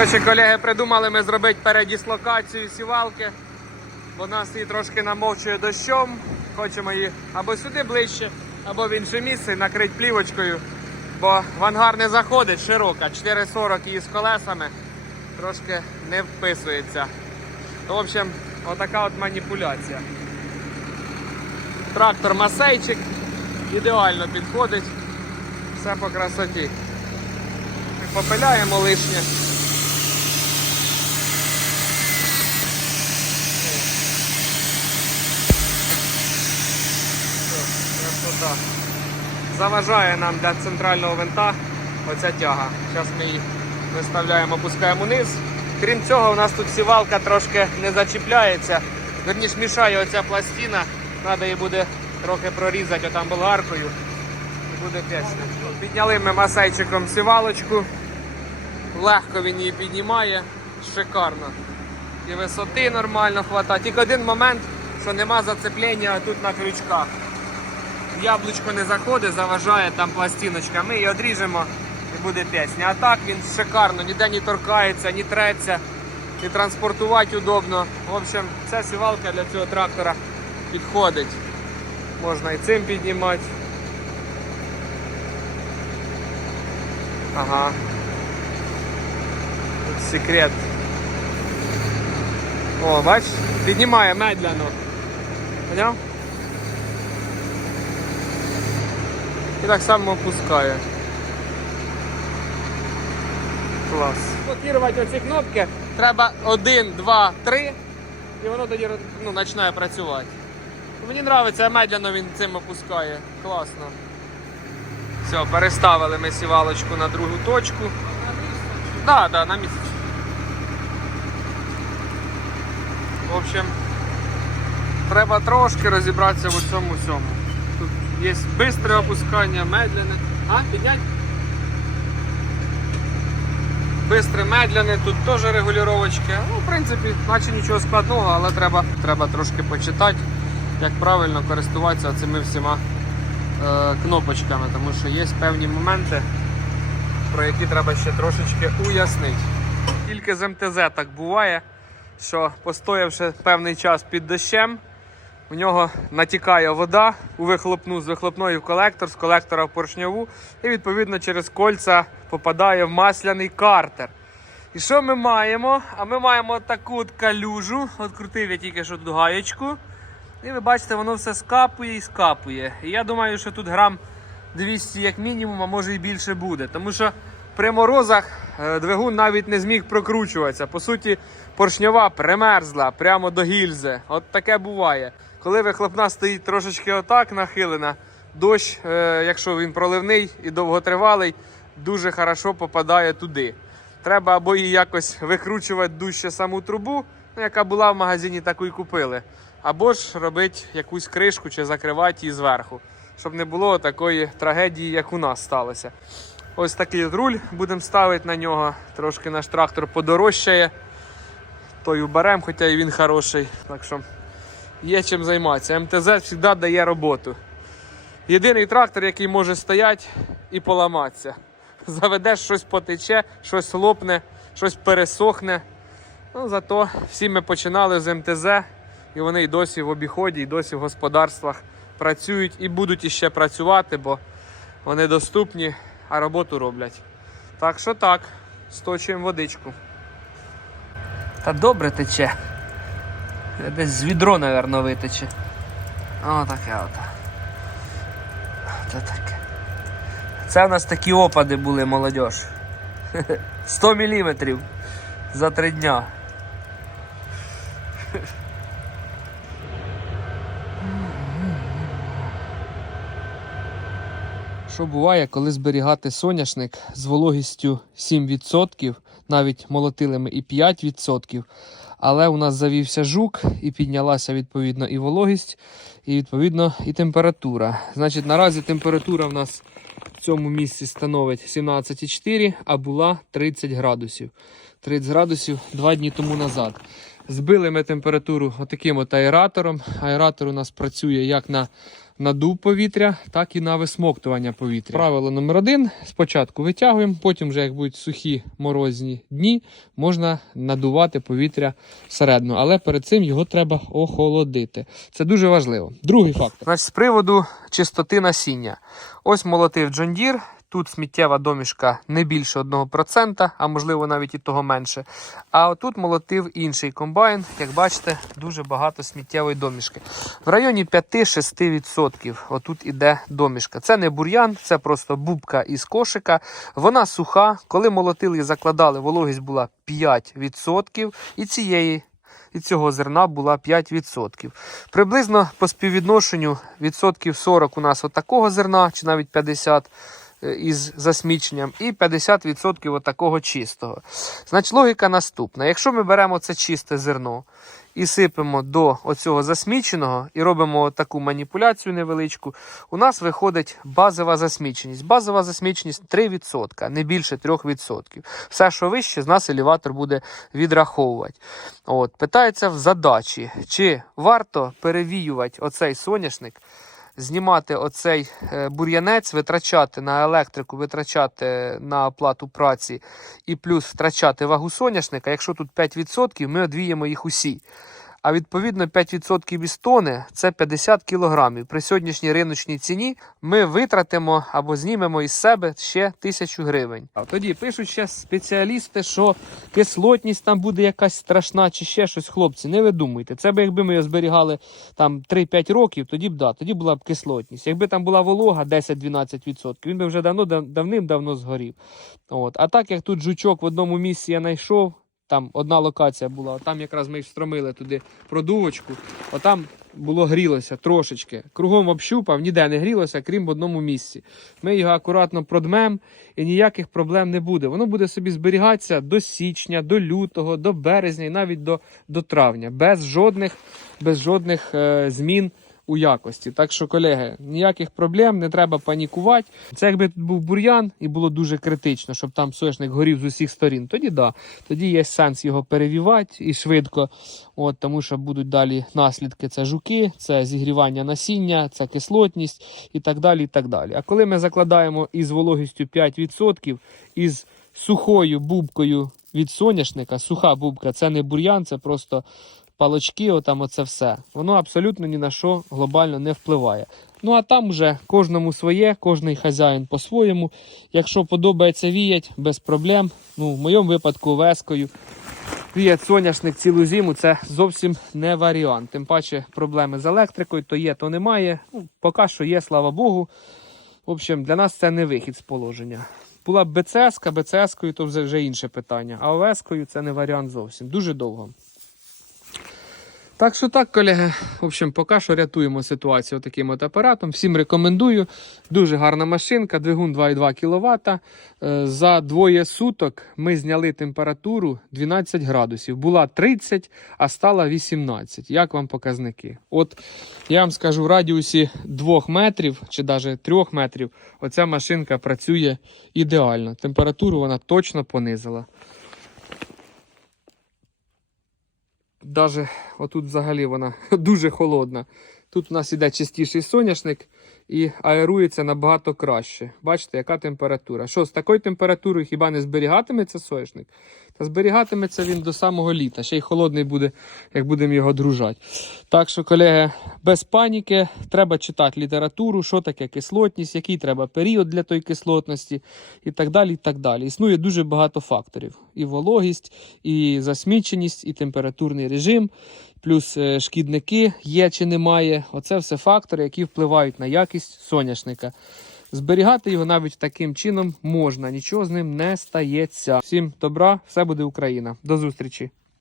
Коротше, колеги, придумали ми зробити передіслокацію сівалки, бо нас її трошки намовчує дощом. Хочемо її або сюди ближче, або в інше місце накрити плівочкою, бо в ангар не заходить широка, 4,40 її з колесами трошки не вписується. В общем, отака от маніпуляція. Трактор масейчик, ідеально підходить, все по красоті. Попиляємо лишнє. Красота. Заважає нам для центрального винта оця тяга. Зараз ми її виставляємо, опускаємо вниз. Крім цього, у нас тут сівалка трошки не зачіпляється. Верніше мішає оця пластина. Треба її буде трохи прорізати отам болгаркою. І буде пісня. Підняли ми масейчиком сівалочку. Легко він її піднімає. Шикарно. І висоти нормально хватає. Тільки один момент, що нема зацеплення тут на крючках. Яблучко не заходить, заважає там пластиночка. Ми її одріжемо і буде пісня. А так він шикарно, ніде не торкається, не треться, і транспортувати удобно. В общем, ця сівалка для цього трактора підходить. Можна і цим піднімати. Ага. Тут секрет. О, бач, піднімає медляно. Поняв? І так само опускає. Клас. Блокувати оці кнопки треба 1, 2, 3 і воно тоді ну, починає працювати. Мені подобається, медляно він цим опускає. Класно. Все, переставили ми сівалочку на другу точку. Так, да, да, на місці. В общем, треба трошки розібратися в цьому всьому. Є швидке опускання, медленне. А, піднять? Бистре, медленне, тут теж регулювачки. Ну, в принципі, наче нічого складного, але треба, треба трошки почитати, як правильно користуватися цими всіма е, кнопочками, тому що є певні моменти, про які треба ще трошечки уяснити. Тільки з МТЗ так буває, що постоявши певний час під дощем, у нього натікає вода у вихлопну з вихлопної в колектор, з колектора в поршньову, і відповідно через кольця попадає в масляний картер. І що ми маємо? А ми маємо таку от калюжу. От крутив я тільки що тут гаєчку. І ви бачите, воно все скапує і скапує. І я думаю, що тут грам 200 як мінімум, а може і більше буде. Тому що при морозах е, двигун навіть не зміг прокручуватися. По суті, поршньова примерзла прямо до гільзи. От таке буває. Коли вихлопна стоїть трошечки отак нахилена, дощ, е, якщо він проливний і довготривалий, дуже хорошо попадає туди. Треба або її якось викручувати дужче саму трубу, ну, яка була в магазині, таку і купили. Або ж робити якусь кришку чи закривати її зверху, щоб не було такої трагедії, як у нас сталося. Ось такий руль будемо ставити на нього. Трошки наш трактор подорожчає. Той уберемо, хоча і він хороший. Так що є чим займатися. МТЗ завжди дає роботу. Єдиний трактор, який може стояти і поламатися. Заведеш, щось потече, щось лопне, щось пересохне. Ну, зато всі ми починали з МТЗ, і вони і досі в обіході, і досі в господарствах працюють і будуть іще працювати, бо вони доступні, а роботу роблять. Так що так, сточуємо водичку. Та добре тече. Десь з відро, мабуть, витече. О, таке от. Це таке. Це в нас такі опади були, молодь. 100 мм за три дня. Що буває, коли зберігати соняшник з вологістю 7%, навіть молотили ми і 5%, але у нас завівся жук і піднялася відповідно і вологість, і відповідно і температура. Значить, наразі температура в нас в цьому місці становить 17,4, а була 30 градусів. 30 градусів два дні тому назад. Збили ми температуру отаким от аератором. Аератор у нас працює як на надув повітря, так і на висмоктування повітря. Правило номер один: спочатку витягуємо, потім, вже як будуть сухі морозні дні, можна надувати повітря всередину. Але перед цим його треба охолодити. Це дуже важливо. Другий фактор. Значить, з приводу чистоти насіння. Ось молотив Deere. Тут сміттєва домішка не більше 1%, а можливо навіть і того менше. А отут молотив інший комбайн. Як бачите, дуже багато сміттєвої домішки. В районі 5-6% отут іде домішка. Це не бур'ян, це просто бубка із кошика. Вона суха. Коли молотили і закладали, вологість була 5%. І цієї. І цього зерна була 5%. Приблизно по співвідношенню відсотків 40 у нас от зерна, чи навіть 50 е, із засміченням, і 50% от такого чистого. Значить, логіка наступна: якщо ми беремо це чисте зерно і сипемо до оцього засміченого і робимо таку маніпуляцію невеличку, у нас виходить базова засміченість. Базова засміченість 3%, не більше 3%. Все, що вище, з нас елеватор буде відраховувати. От, питається в задачі, чи варто перевіювати оцей соняшник знімати оцей е, бур'янець, витрачати на електрику, витрачати на оплату праці і плюс втрачати вагу соняшника. Якщо тут 5%, ми одвіємо їх усі. А відповідно 5% із тони це 50 кілограмів. При сьогоднішній риночній ціні ми витратимо або знімемо із себе ще тисячу гривень. А тоді пишуть ще спеціалісти, що кислотність там буде якась страшна чи ще щось. Хлопці, не видумуйте. Це би якби ми його зберігали там 3-5 років, тоді б да, тоді була б кислотність. Якби там була волога 10-12%, він би вже давно давним-давно згорів. От. А так як тут жучок в одному місці я знайшов. Там одна локація була, там якраз ми встромили туди продувочку, отам було грілося трошечки. Кругом общупав, ніде не грілося, крім в одному місці. Ми його акуратно продмем і ніяких проблем не буде. Воно буде собі зберігатися до січня, до лютого, до березня і навіть до, до травня, без жодних, без жодних е, змін у якості. Так що, колеги, ніяких проблем, не треба панікувати. Це якби тут був бур'ян і було дуже критично, щоб там соняшник горів з усіх сторін. Тоді да, тоді є сенс його перевівати і швидко. От, тому що будуть далі наслідки: це жуки, це зігрівання насіння, це кислотність і так далі. і так далі. А коли ми закладаємо із вологістю 5%, із сухою бубкою від соняшника, суха бубка це не бур'ян, це просто палочки, отам оце все. Воно абсолютно ні на що глобально не впливає. Ну а там вже кожному своє, кожний хазяїн по-своєму. Якщо подобається віять, без проблем. Ну, в моєму випадку вескою. Віять соняшник цілу зиму це зовсім не варіант. Тим паче проблеми з електрикою, то є, то немає. Ну, поки що є, слава Богу. В общем, для нас це не вихід з положення. Була б БЦС, БЦС-кою, то вже, інше питання. А ОВС-кою це не варіант зовсім. Дуже довго. Так що так, колеги. В общем, поки що рятуємо ситуацію таким от апаратом. Всім рекомендую. Дуже гарна машинка, двигун 2,2 кВт. Е, За двоє суток ми зняли температуру 12 градусів. Була 30, а стала 18. Як вам показники? От я вам скажу, в радіусі 2 метрів чи навіть 3 метрів оця машинка працює ідеально. Температуру вона точно понизила. Даже отут взагалі вона дуже холодна. Тут у нас іде чистіший соняшник і аерується набагато краще. Бачите, яка температура. Що, з такою температурою хіба не зберігатиметься соняшник? Зберігатиметься він до самого літа. Ще й холодний буде, як будемо його дружати. Так що, колеги, без паніки, треба читати літературу, що таке кислотність, який треба період для тої кислотності і так далі. і так далі. Існує дуже багато факторів: і вологість, і засміченість, і температурний режим, плюс е, шкідники є чи немає. Оце все фактори, які впливають на якість соняшника. Зберігати його навіть таким чином можна, нічого з ним не стається. Всім добра, все буде Україна. До зустрічі!